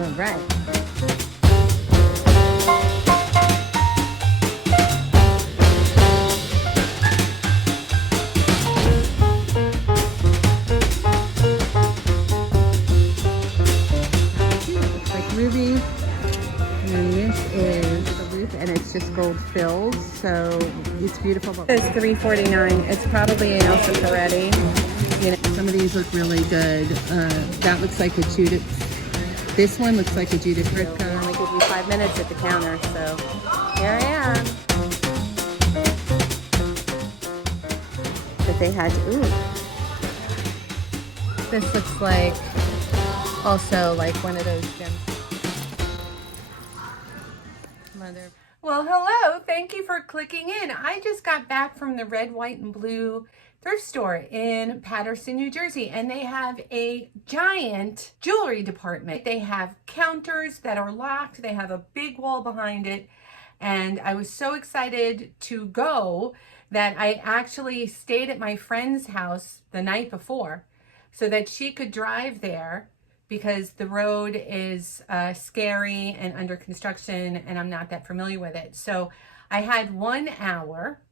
All right. Looks like rubies. And this is the loop, and it's just gold filled, so it's beautiful. It's $3.49. It's probably an Elsa Ferretti. You know, some of these look really good. That looks like a Judith. This one looks like a Judith Ripka. They only give you 5 minutes at the counter, so here I am. But they had, ooh. This looks like also like one of those gems. Well, hello. Thank you for clicking in. I just got back from the red, white, and blue thrift store in Paterson, New Jersey, and they have a giant jewelry department. They have counters that are locked. They have a big wall behind it, and I was so excited to go that I actually stayed at my friend's house the night before so that she could drive there, because the road is scary and under construction and I'm not that familiar with it. So I had 1 hour,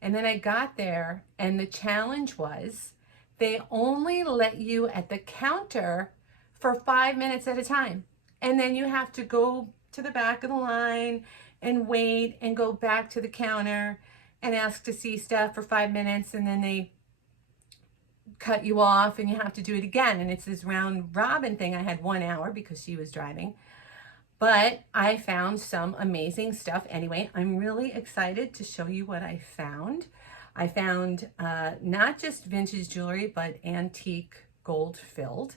and then I got there, and the challenge was they only let you at the counter for 5 minutes at a time. And then you have to go to the back of the line and wait and go back to the counter and ask to see stuff for 5 minutes, and then they cut you off and you have to do it again. And it's this round robin thing. I had 1 hour because she was driving, but I found some amazing stuff. Anyway, I'm really excited to show you what I found. I found not just vintage jewelry, but antique gold filled.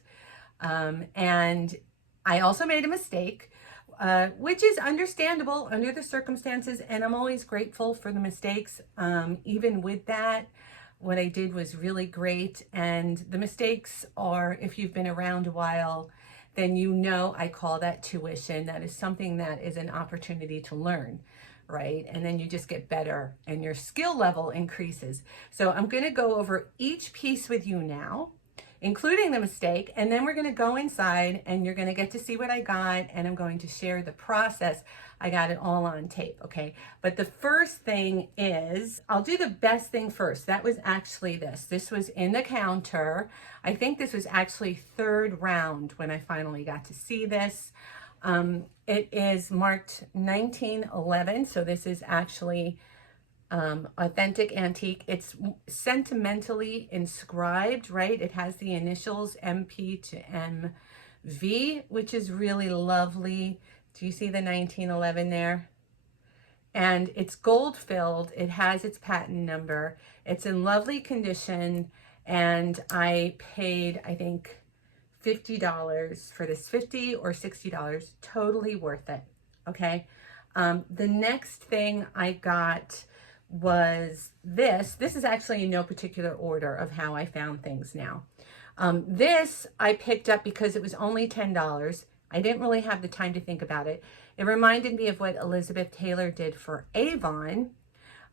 And I also made a mistake, which is understandable under the circumstances. And I'm always grateful for the mistakes. Even with that, what I did was really great. And the mistakes are, if you've been around a while, then you know I call that tuition. That is something that is an opportunity to learn, right? And then you just get better and your skill level increases. So I'm going to go over each piece with you now, including the mistake, and then we're going to go inside and you're going to get to see what I got, and I'm going to share the process. I got it all on tape, okay? But the first thing is, I'll do the best thing first. That was actually this. This was in the counter. I think this was actually third round when I finally got to see this. It is marked 1911, so this is actually authentic antique. It's sentimentally inscribed, right? It has the initials MP to MV, which is really lovely. Do you see the 1911 there? And it's gold filled. It has its patent number. It's in lovely condition. And I paid, I think, $50 for this, $50 or $60, totally worth it. Okay. The next thing I got was this. This is actually in no particular order of how I found things now. This I picked up because it was only $10. I didn't really have the time to think about it. It reminded me of what Elizabeth Taylor did for Avon.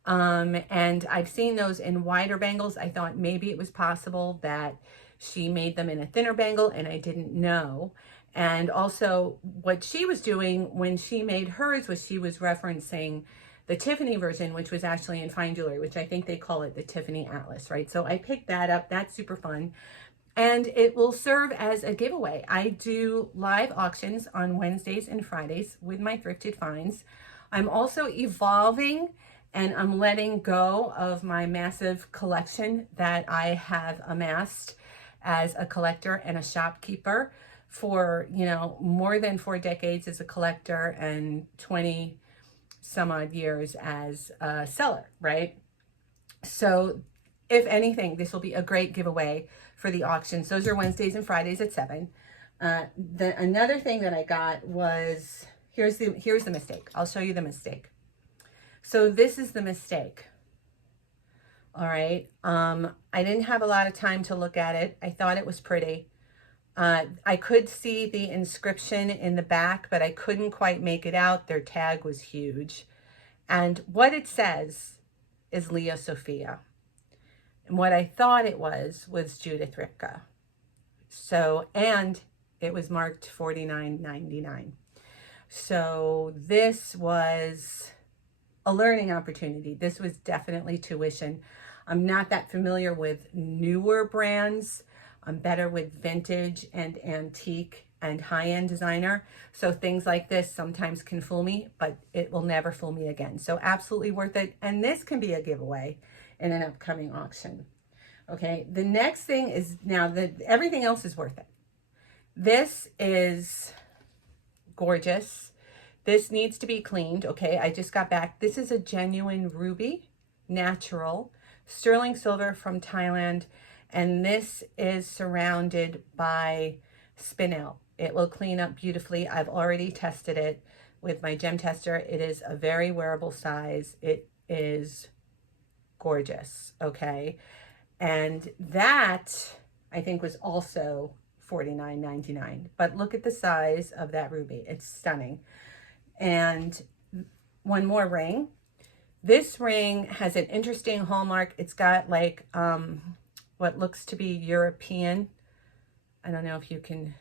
And I've seen those in wider bangles. I thought maybe it was possible that she made them in a thinner bangle and I didn't know. And also what she was doing when she made hers was she was referencing the Tiffany version, which was actually in fine jewelry, which I think they call it the Tiffany Atlas, right? So I picked that up. That's super fun. And it will serve as a giveaway. I do live auctions on Wednesdays and Fridays with my thrifted finds. I'm also evolving and I'm letting go of my massive collection that I have amassed as a collector and a shopkeeper for, you know, more than 4 decades as a collector and 20 some odd years as a seller, right? So if anything, this will be a great giveaway for the auctions. Those are Wednesdays and Fridays at 7. Another thing that I got was, here's the mistake. I'll show you the mistake. So this is the mistake. All right. I didn't have a lot of time to look at it. I thought it was pretty. I could see the inscription in the back, but I couldn't quite make it out. Their tag was huge. And what it says is Leo Sophia. And what I thought it was Judith Ripka. So, and it was marked $49.99. So this was a learning opportunity. This was definitely tuition. I'm not that familiar with newer brands. I'm better with vintage and antique and high-end designer. So things like this sometimes can fool me, but it will never fool me again. So absolutely worth it. And this can be a giveaway in an upcoming auction. Okay, the next thing is, now that everything else is worth it. This is gorgeous. This needs to be cleaned. Okay, I just got back. This is a genuine ruby, natural, sterling silver from Thailand. And this is surrounded by spinel. It will clean up beautifully. I've already tested it with my gem tester. It is a very wearable size. It is gorgeous, okay? And that, I think, was also $49.99. But look at the size of that ruby. It's stunning. And one more ring. This ring has an interesting hallmark. It's got like what looks to be European. I don't know if you can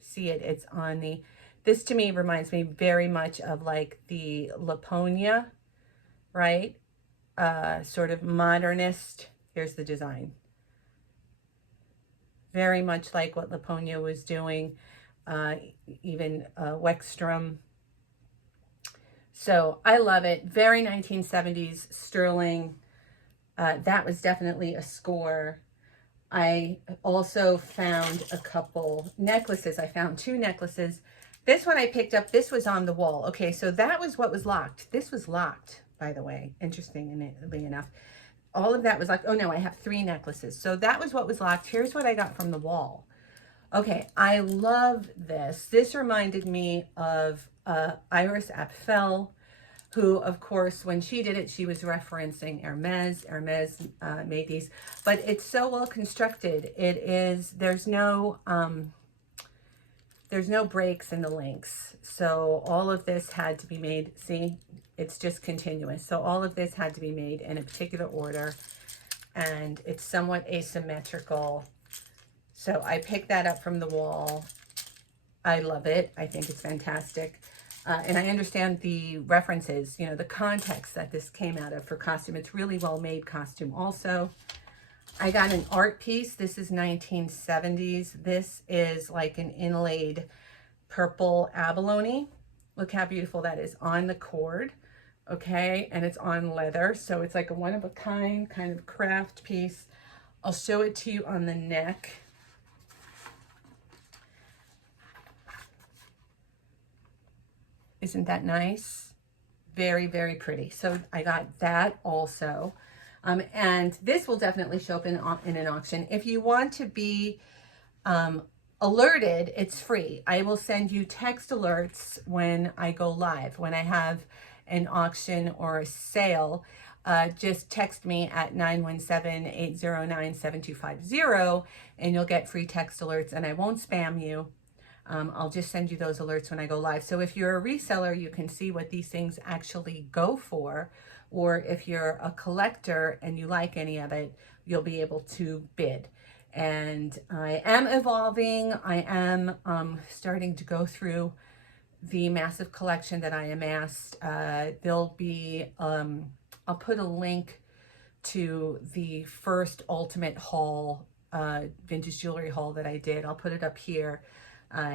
see it. It's on the, this to me reminds me very much of like the Laponia, right? Sort of modernist. Here's the design. Very much like what Laponia was doing, even Wexstrom. So I love it. Very 1970s sterling. That was definitely a score. I also found a couple necklaces. I found 2 necklaces. This one I picked up. This was on the wall. Okay, so that was what was locked. This was locked, by the way, interestingly enough. All of that was like, oh no, I have 3 necklaces. So that was what was locked. Here's what I got from the wall. Okay, I love this. This reminded me of Iris Apfel, who, of course, when she did it, she was referencing Hermes. Hermes made these, but it's so well constructed. It is, there's no breaks in the links. So all of this had to be made, see, it's just continuous. So all of this had to be made in a particular order, and it's somewhat asymmetrical. So I picked that up from the wall. I love it. I think it's fantastic. And I understand the references, you know, the context that this came out of for costume. It's really well made costume also. I got an art piece. This is 1970s. This is like an inlaid purple abalone. Look how beautiful that is on the cord. Okay, and it's on leather. So it's like a one-of-a-kind kind of craft piece. I'll show it to you on the neck. Isn't that nice? Very, very pretty. So I got that also. And this will definitely show up in an auction. If you want to be alerted, it's free. I will send you text alerts when I go live. When I have an auction or a sale, just text me at 917-809-7250 and you'll get free text alerts, and I won't spam you. I'll just send you those alerts when I go live. So if you're a reseller, you can see what these things actually go for. Or if you're a collector and you like any of it, you'll be able to bid. And I am evolving. I am starting to go through the massive collection that I amassed. There'll be, I'll put a link to the first ultimate haul, vintage jewelry haul that I did. I'll put it up here.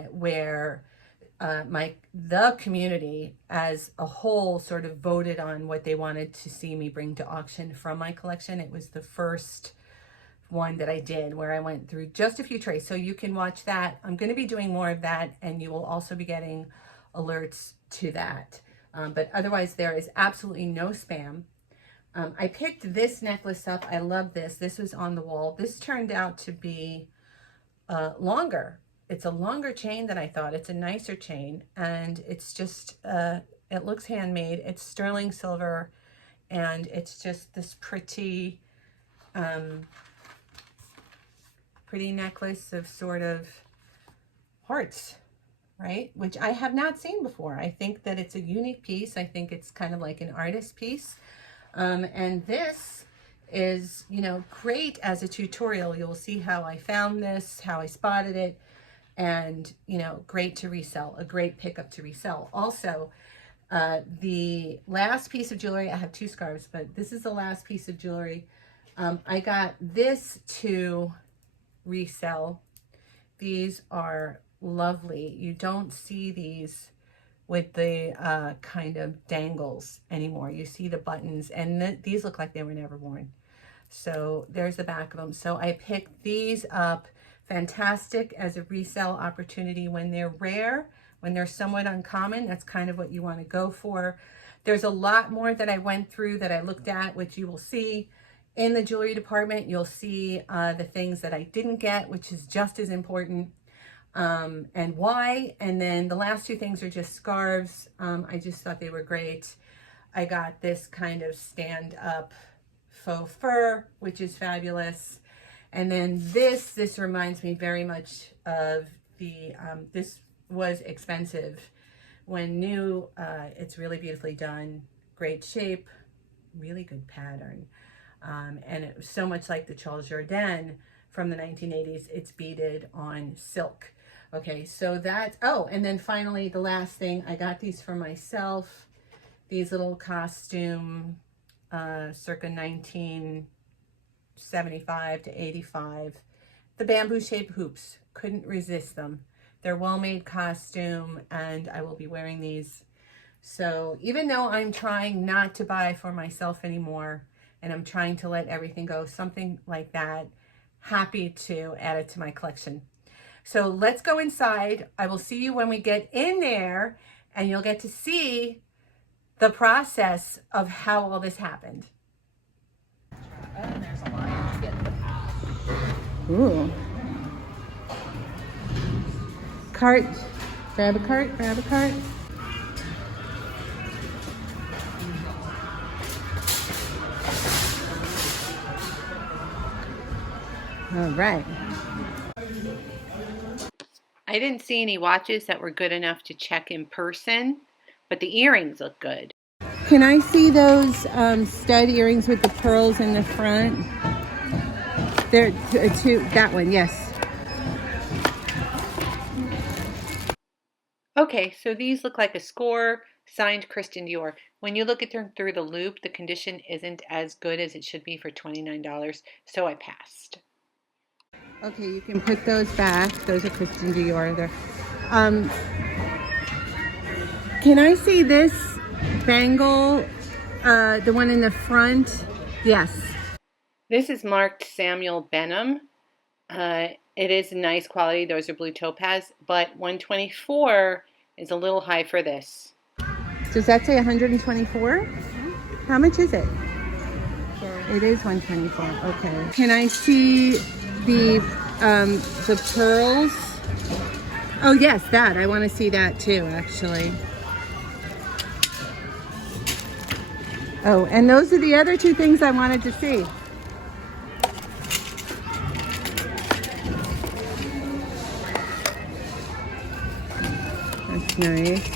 Where the community as a whole sort of voted on what they wanted to see me bring to auction from my collection. It was the first one that I did where I went through just a few trays. So you can watch that. I'm going to be doing more of that, and you will also be getting alerts to that. But otherwise, there is absolutely no spam. I picked this necklace up. I love this. This was on the wall. This turned out to be longer. It's a longer chain than I thought. It's a nicer chain, and it's just, it looks handmade. It's sterling silver, and it's just this pretty, pretty necklace of sort of hearts, right? Which I have not seen before. I think that it's a unique piece. I think it's kind of like an artist piece. And this is, you know, great as a tutorial. You'll see how I found this, how I spotted it. and, you know, great to resell, a great pickup to resell. Also, the last piece of jewelry, I have 2 scarves, but this is the last piece of jewelry. I got this to resell. These are lovely. You don't see these with the kind of dangles anymore. You see the buttons, and these look like they were never worn. So there's the back of them. So I picked these up. Fantastic as a resale opportunity when they're rare, when they're somewhat uncommon. That's kind of what you want to go for. There's a lot more that I went through that I looked at, which you will see in the jewelry department. You'll see the things that I didn't get, which is just as important. And why. And then the last 2 things are just scarves. I just thought they were great. I got this kind of stand-up faux fur, which is fabulous. And then this reminds me very much of the, this was expensive. When new, it's really beautifully done, great shape, really good pattern. And it was so much like the Charles Jourdain from the 1980s. It's beaded on silk. Okay, so that, oh, and then finally the last thing, I got these for myself, these little costume, circa 1975 to 85, the bamboo shaped hoops, couldn't resist them. They're well-made costume, and I will be wearing these. So even though I'm trying not to buy for myself anymore, and I'm trying to let everything go, something like that, happy to add it to my collection. So let's go inside. I will see you when we get in there, and you'll get to see the process of how all this happened. There's a line to get the pass. Ooh. Cart. Grab a cart, grab a cart. All right. I didn't see any watches that were good enough to check in person, but the earrings look good. Can I see those stud earrings with the pearls in the front? They're that one, yes. Okay, so these look like a score, signed Christian Dior. When you look at them through the loop, the condition isn't as good as it should be for $29, so I passed. Okay, you can put those back. Those are Christian Dior. Can I see this bangle, the one in the front? Yes. This is marked Samuel Benham. It is nice quality. Those are blue topaz, but $124 is a little high for this. Does that say 124? How much is it? It is 124. Okay. Can I see the pearls? Oh yes, that. I want to see that too, actually. Oh, and those are the other 2 things I wanted to see. That's nice.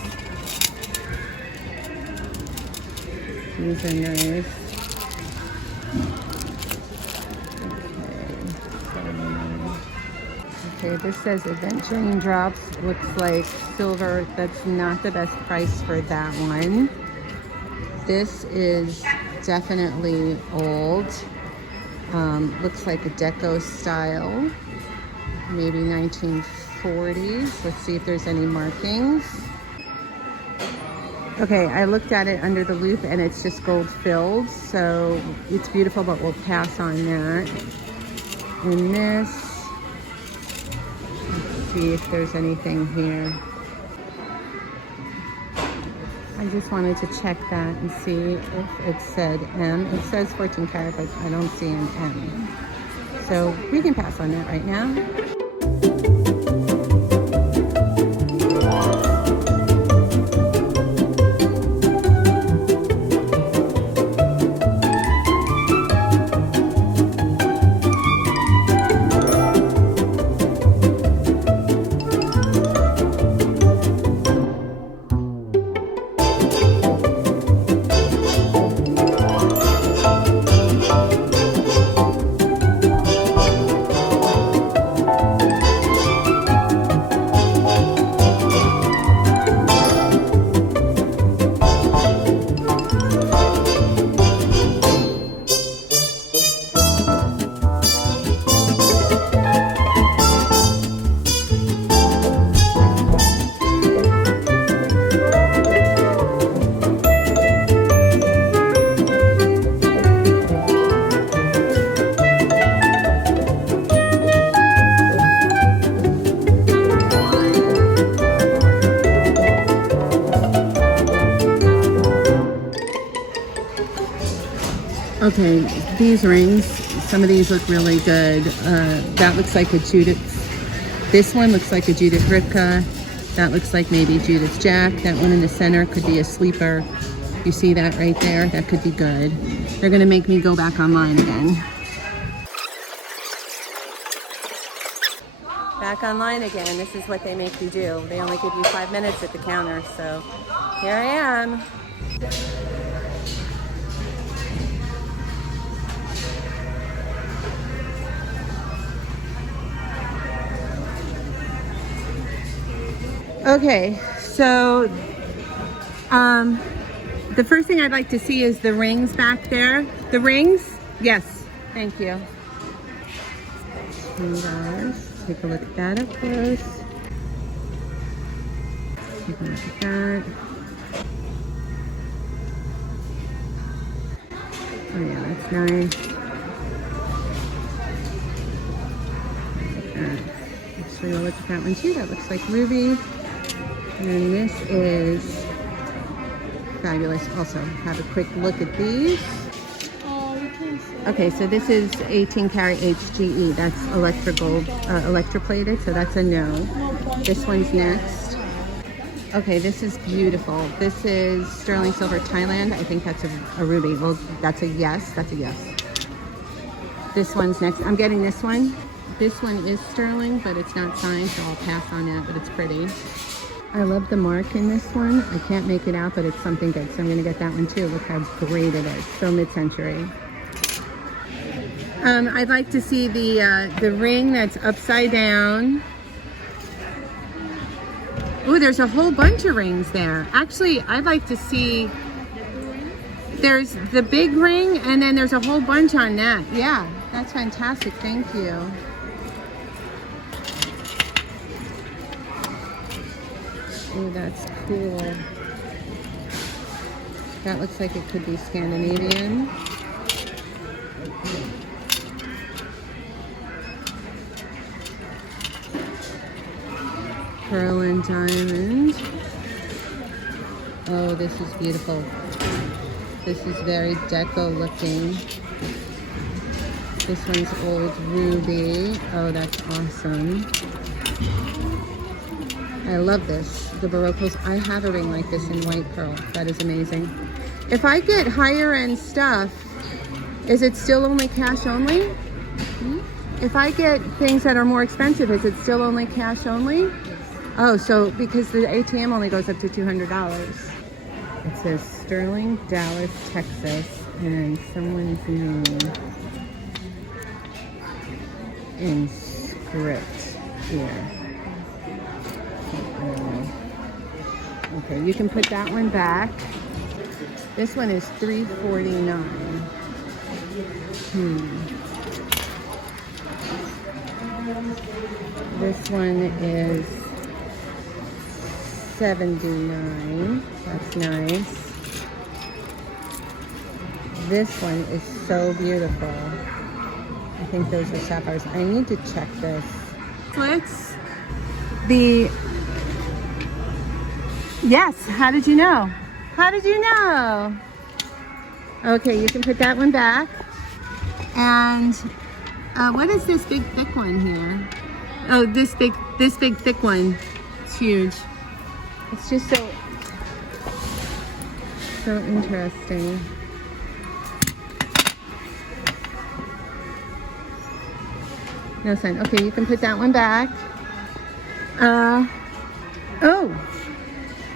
These are nice. Okay, this says Adventuring Drops. Looks like silver. That's not the best price for that one. This is definitely old. Looks like a deco style. Maybe 1940s. Let's see if there's any markings. Okay, I looked at it under the loop and it's just gold filled. So it's beautiful, but we'll pass on that. And this. See if there's anything here. I just wanted to check that and see if it said M. It says 14 karat, but I don't see an M. So we can pass on that right now. Okay, these rings, some of these look really good. That looks like a Judith. This one looks like a Judith Ripka. That looks like maybe Judith Jack. That one in the center could be a sleeper. You see that right there? That could be good. They're gonna make me go back online again. Back online again. This is what they make you do. They only give you 5 minutes at the counter, so here I am. Okay, so the first thing I'd like to see is the rings back there. The rings? Yes, thank you. $10. Take a look at that up close. Take a look at that. Oh yeah, that's nice. Look at that. Actually, I'll look at that one too. That looks like ruby. And this is fabulous. Also, have a quick look at these. Okay, so this is 18 karat HGE. That's electroplated, so that's a no. This one's next. Okay, this is beautiful. This is sterling silver Thailand. I think that's a ruby. Well, that's a yes. That's a yes. This one's next. I'm getting this one. This one is sterling, but it's not signed, so I'll pass on that, but it's pretty. I love the mark in this one. I can't make it out, but it's something good, so I'm gonna get that one too. Look how great it is. So mid-century. I'd like to see the ring that's upside down. Oh, there's a whole bunch of rings there. Actually, I'd like to see, there's the big ring and then there's a whole bunch on that. Yeah, that's fantastic. Thank you. Oh, that's cool. That looks like it could be Scandinavian. Pearl and diamond. Oh, this is beautiful. This is very deco looking. This one's old ruby. Oh, that's awesome. I love this. The Baroccos. I have a ring like this in white pearl. That is amazing. If I get higher end stuff, is it still only cash only? If I get things that are more expensive, is it still only cash only? Oh, so because the ATM only goes up to $200. It says Sterling, Dallas, Texas, and someone's name in script here. Okay, you can put that one back. This one is $349. This one is $79. That's nice. This one is so beautiful. I think those are sapphires. I need to check this. Slits. Yes, how did you know? How did you know? Okay, you can put that one back. And what is this big thick one here? Oh, this big thick one. It's huge. It's just so interesting. No sign. Okay, you can put that one back. Oh,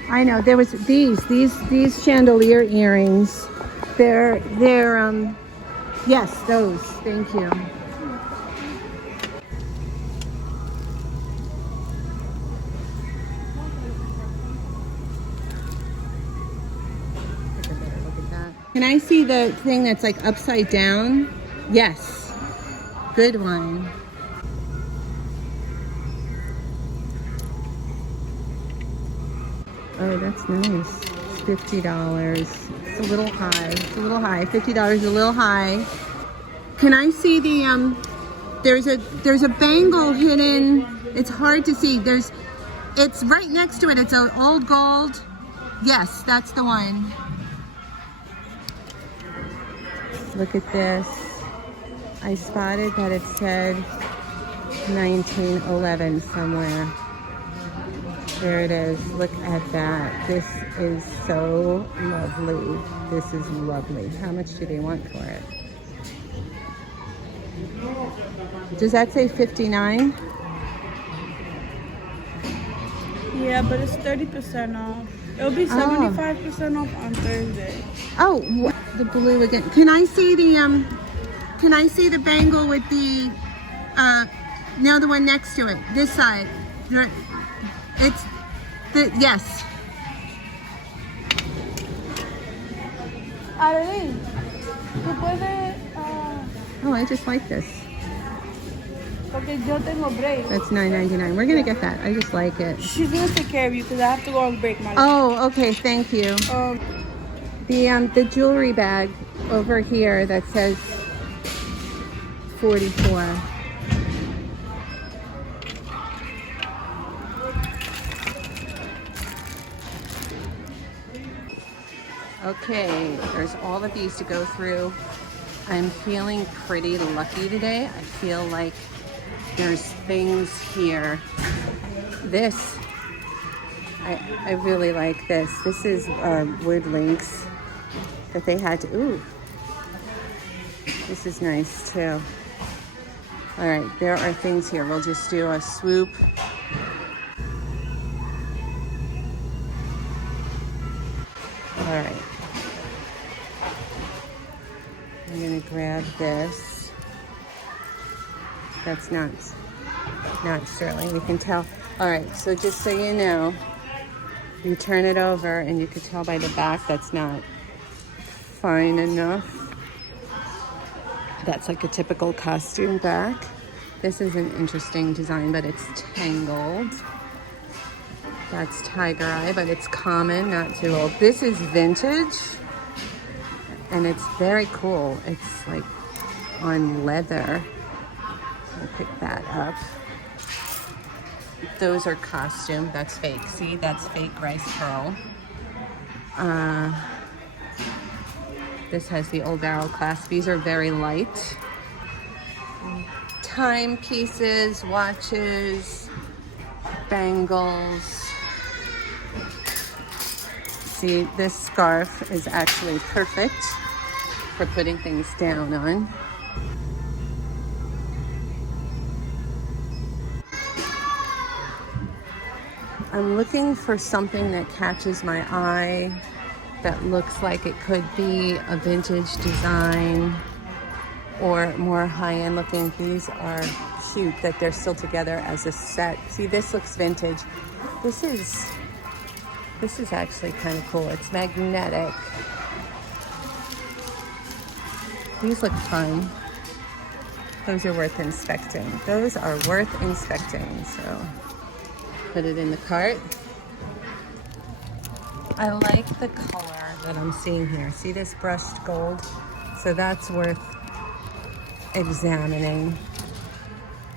I know. There was these chandelier earrings. They're yes, those. Thank you. Can I see the thing that's like upside down? Yes. Good one. Oh, that's nice. It's $50. It's a little high. It's a little high. $50 is a little high. Can I see the there's a bangle hidden. It's hard to see. It's right next to it. It's an old gold. Yes, that's the one. Look at this. I spotted that it said 1911 somewhere. There it is. Look at that. This is so lovely. This is lovely. How much do they want for it? Does that say 59? Yeah, but it's 30% off. It'll be 75% off on Thursday. Oh, the blue again. Can I see the bangle with the no, the one next to it. This side. It's the yes. Arlene, ¿tú puedes? Oh, I just like this. Porque yo tengo break. That's $9.99. We're gonna get that. I just like it. She's gonna take care of you because I have to go on break, my love. Oh, okay. Thank you. The jewelry bag over here that says 44. Okay, there's all of these to go through. I'm feeling pretty lucky today. I feel like there's things here. This, I really like this. This is wood links that they had to, ooh. This is nice too. All right, there are things here. We'll just do a swoop. All right. I'm gonna grab this. That's not sterling, you can tell. All right, so just so you know, you turn it over and you can tell by the back that's not fine enough. That's like a typical costume back. This is an interesting design, but it's tangled. That's tiger eye, but it's common, not too old. This is vintage, and it's very cool. It's like on leather. I'll pick that up. Those are costume. That's fake. See, that's fake rice pearl. This has the old barrel clasp. These are very light. Timepieces, watches, bangles. See, this scarf is actually perfect for putting things down on. I'm looking for something that catches my eye, that looks like it could be a vintage design or more high-end looking. These are cute that they're still together as a set. See, this looks vintage. This is actually kind of cool. It's magnetic. These look fun. Those are worth inspecting. Those are worth inspecting, so put it in the cart. I like the color that I'm seeing here. See this brushed gold? So that's worth examining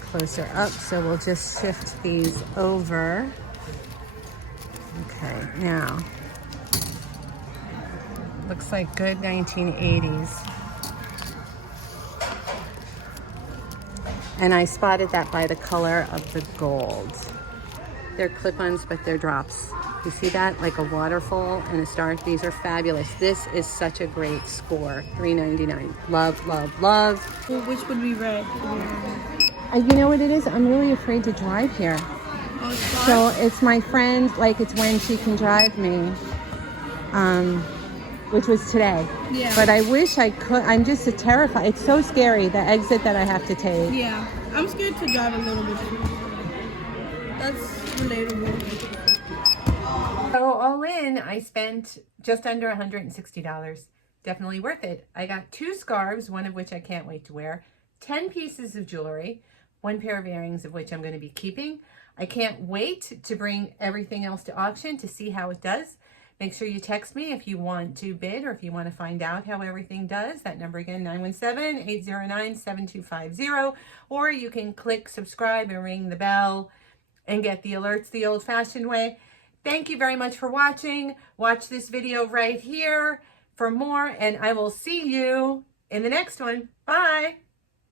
closer up. So we'll just shift these over. Okay, now, looks like good 1980s. And I spotted that by the color of the gold. They're clip-ons, but they're drops. You see that? Like a waterfall and a star. These are fabulous. This is such a great score. $3.99. Love, love, love. Well, which would be red? You know what it is? I'm really afraid to drive here. Oh, it's So it's my friend, like it's when she can drive me, which was today. Yeah. But I wish I could. I'm just terrified. It's so scary, the exit that I have to take. Yeah, I'm scared to drive a little bit. That's relatable. So all in, I spent just under $160. Definitely worth it. I got 2 scarves, one of which I can't wait to wear, 10 pieces of jewelry, 1 pair of earrings of which I'm going to be keeping. I can't wait to bring everything else to auction to see how it does. Make sure you text me if you want to bid or if you want to find out how everything does. That number again, 917-809-7250. Or you can click subscribe and ring the bell and get the alerts the old-fashioned way. Thank you very much for watching. Watch this video right here for more, and I will see you in the next one. Bye.